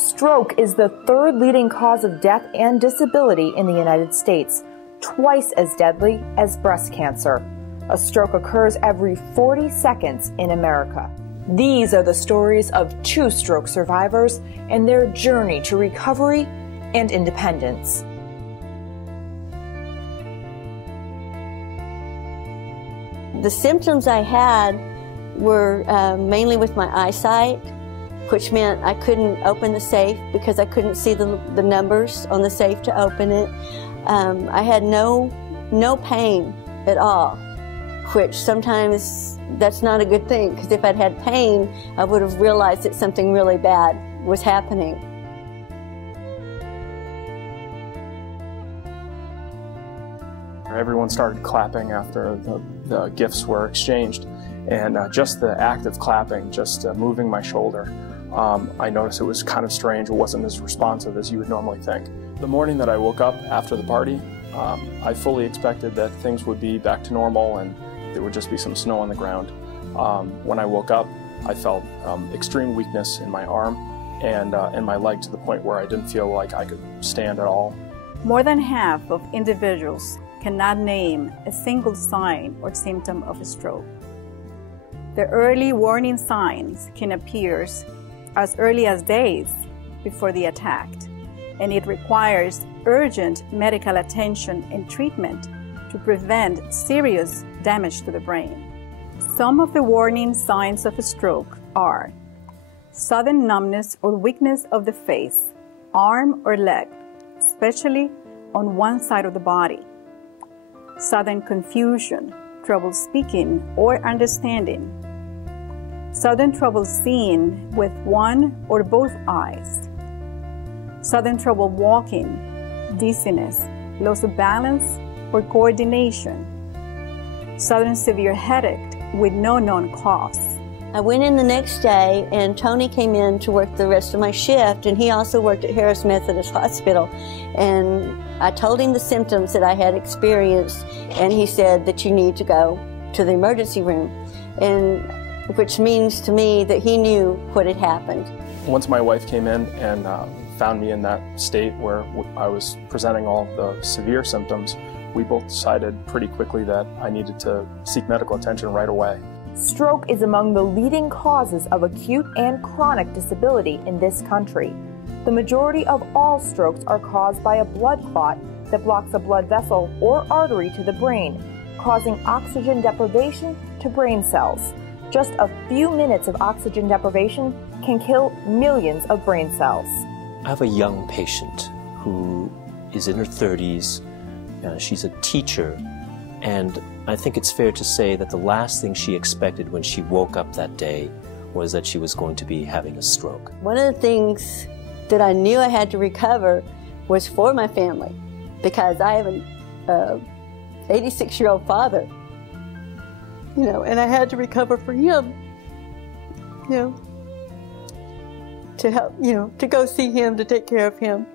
Stroke is the third leading cause of death and disability in the United States, twice as deadly as breast cancer. A stroke occurs every 40 seconds in America. These are the stories of two stroke survivors and their journey to recovery and independence. The symptoms I had were mainly with my eyesight, which meant I couldn't open the safe because I couldn't see the numbers on the safe to open it. I had no pain at all, which sometimes that's not a good thing, because if I'd had pain, I would have realized that something really bad was happening. Everyone started clapping after the gifts were exchanged, and just the act of clapping, just moving my shoulder, I noticed it was kind of strange. It wasn't as responsive as you would normally think. The morning that I woke up after the party, I fully expected that things would be back to normal and there would just be some snow on the ground. When I woke up, I felt extreme weakness in my arm and in my leg, to the point where I didn't feel like I could stand at all. More than half of individuals cannot name a single sign or symptom of a stroke. The early warning signs can appear as early as days before the attack, and it requires urgent medical attention and treatment to prevent serious damage to the brain. Some of the warning signs of a stroke are sudden numbness or weakness of the face, arm or leg, especially on one side of the body, sudden confusion, trouble speaking or understanding, sudden trouble seeing with one or both eyes, sudden trouble walking, dizziness, loss of balance or coordination, sudden severe headache with no known cause. I went in the next day, and Tony came in to work the rest of my shift, and he also worked at Harris Methodist Hospital. And I told him the symptoms that I had experienced, and he said that you need to go to the emergency room, and which means to me that he knew what had happened. Once my wife came in and found me in that state where I was presenting all the severe symptoms, we both decided pretty quickly that I needed to seek medical attention right away. Stroke is among the leading causes of acute and chronic disability in this country. The majority of all strokes are caused by a blood clot that blocks a blood vessel or artery to the brain, causing oxygen deprivation to brain cells. Just a few minutes of oxygen deprivation can kill millions of brain cells. I have a young patient who is in her 30s. She's a teacher, and I think it's fair to say that the last thing she expected when she woke up that day was that she was going to be having a stroke. One of the things that I knew I had to recover was for my family, because I have an 86-year-old father, and I had to recover for him, to help, to go see him, to take care of him.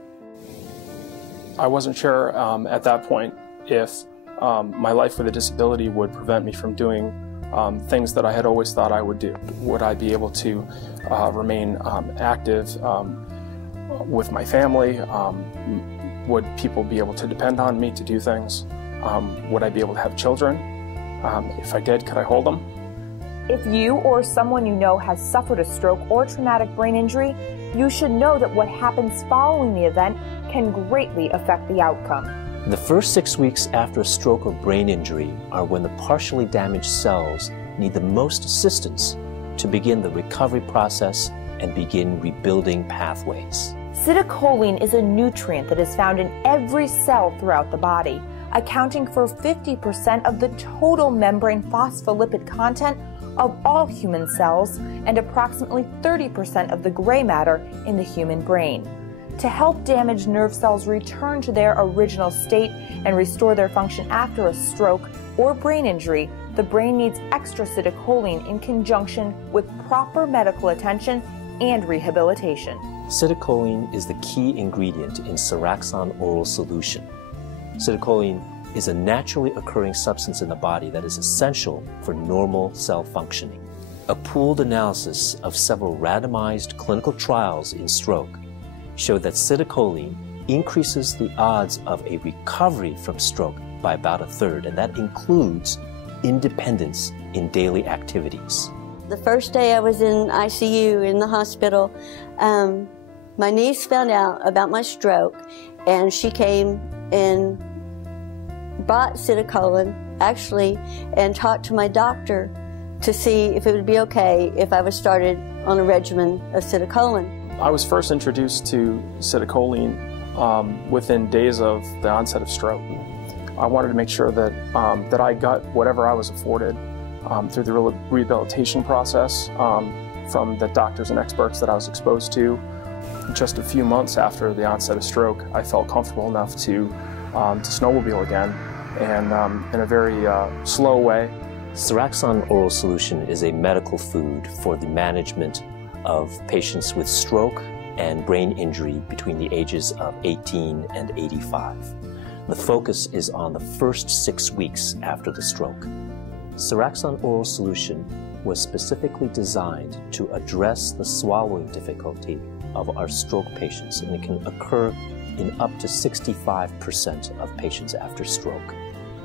I wasn't sure at that point if my life with a disability would prevent me from doing things that I had always thought I would do. Would I be able to remain active with my family? Would people be able to depend on me to do things? Would I be able to have children? If I did, could I hold them? If you or someone you know has suffered a stroke or traumatic brain injury, you should know that what happens following the event can greatly affect the outcome. The first 6 weeks after a stroke or brain injury are when the partially damaged cells need the most assistance to begin the recovery process and begin rebuilding pathways. Acetylcholine is a nutrient that is found in every cell throughout the body, accounting for 50% of the total membrane phospholipid content of all human cells and approximately 30% of the gray matter in the human brain. To help damaged nerve cells return to their original state and restore their function after a stroke or brain injury, the brain needs extra acetylcholine in conjunction with proper medical attention and rehabilitation. Acetylcholine is the key ingredient in CerAxon oral solution. Acetylcholine is a naturally occurring substance in the body that is essential for normal cell functioning. A pooled analysis of several randomized clinical trials in stroke showed that citicoline increases the odds of a recovery from stroke by about a third, and that includes independence in daily activities. The first day I was in ICU in the hospital, my niece found out about my stroke, and she came and brought citicoline, actually, and talked to my doctor to see if it would be okay if I was started on a regimen of citicoline. I was first introduced to citicoline within days of the onset of stroke. I wanted to make sure that, that I got whatever I was afforded through the rehabilitation process from the doctors and experts that I was exposed to. Just a few months after the onset of stroke, I felt comfortable enough to snowmobile again, and in a very slow way. CerAxon oral solution is a medical food for the management of patients with stroke and brain injury between the ages of 18 and 85. The focus is on the first 6 weeks after the stroke. CerAxon oral solution was specifically designed to address the swallowing difficulty of our stroke patients, and it can occur in up to 65% of patients after stroke.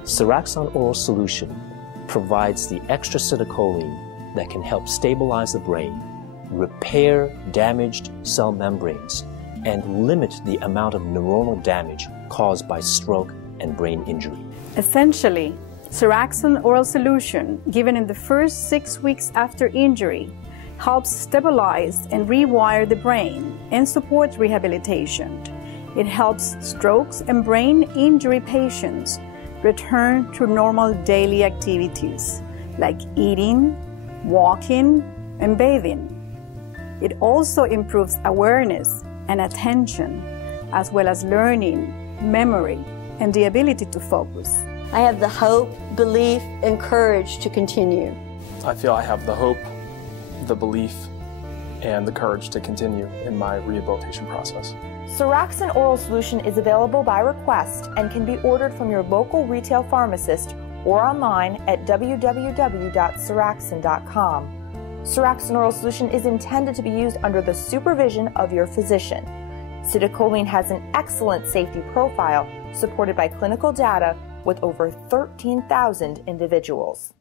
CerAxon oral solution provides the extra citicoline that can help stabilize the brain, repair damaged cell membranes, and limit the amount of neuronal damage caused by stroke and brain injury. Essentially, CerAxon oral solution given in the first 6 weeks after injury helps stabilize and rewire the brain and support rehabilitation. It helps strokes and brain injury patients return to normal daily activities like eating, walking, and bathing. It also improves awareness and attention, as well as learning, memory, and the ability to focus. I have the hope, belief, and courage to continue. I feel I have the hope, the belief, and the courage to continue in my rehabilitation process. CerAxon oral solution is available by request and can be ordered from your local retail pharmacist or online at www.CerAxon.com. CerAxon oral solution is intended to be used under the supervision of your physician. Citicoline has an excellent safety profile supported by clinical data with over 13,000 individuals.